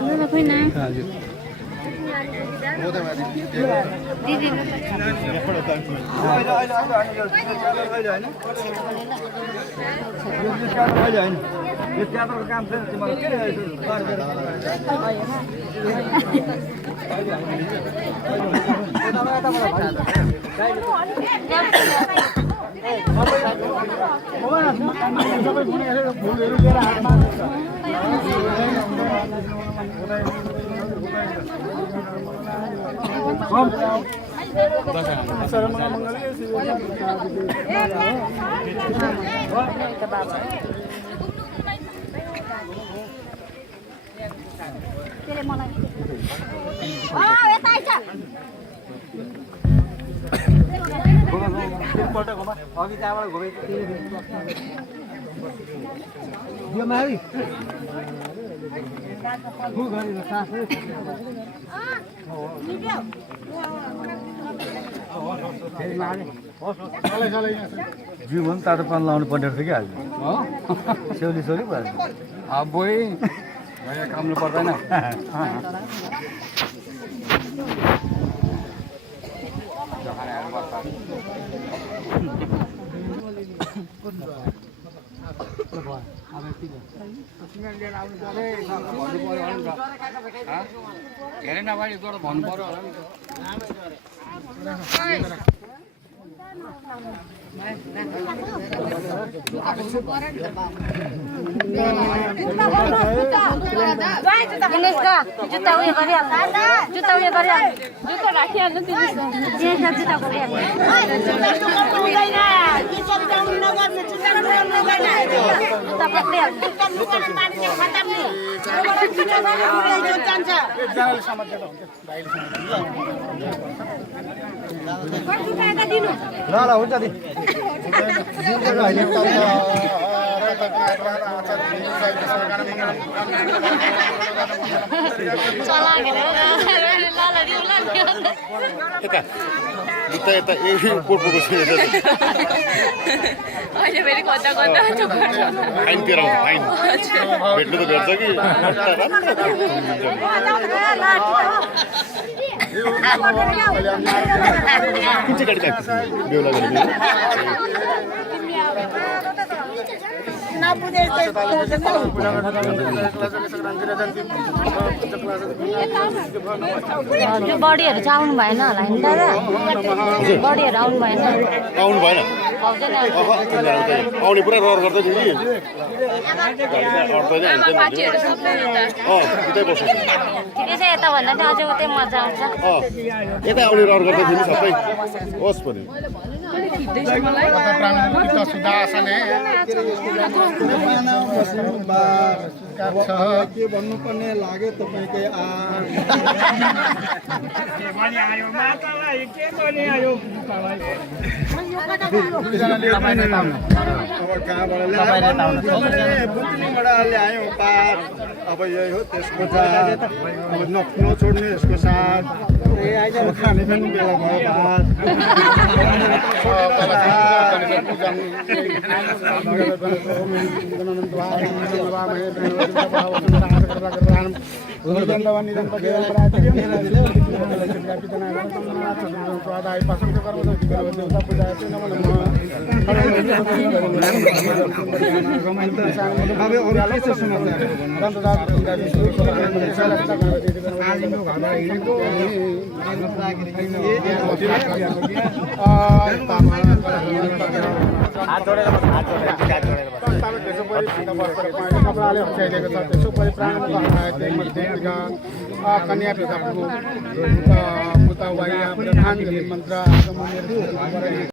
Nó phải nè. Đi đi. जीवन तातो पान लाउनु पर्ने रहेछ कि अहिले सेउली सोली भयो बोइ काम्नु पर्दैन हेरे नभए गएर भन्नु पर्यो होला नि जुत्ता उयो गरिहाल्नु जुत्ता उयो गरिहाल्नु जुत्ता राखिहाल्नु जुत्ता गरिहाल्नु जुत्ता ल ल हुन्छ नि यता यता कोटको अहिले फेरि कता कता फाइन तिराउँछ फाइन भेट्नु त भेट्छ कि कुन चाहिँ गाडी काट्छ बेहुला यो बडीहरू चाहिँ आउनु भएन होला नि दादा बडीहरू आउनु भएन आउनु भएन आउने पुरा रहर गर्दै थियो कि उतै बस्छ ठिकै छ यता भन्दा चाहिँ अझै उतै मजा आउँछ यता आउने रहर गर्दै थियो नि सबै होस् भने के भन्नुपर्ने लाग्यो तपाईँकै ल्यायो पात अब यही हो त्यसको जात अब नछोड्ने यसको साथ खाने पनि बेला भयो कन्या पिताको प्रधान मंत्र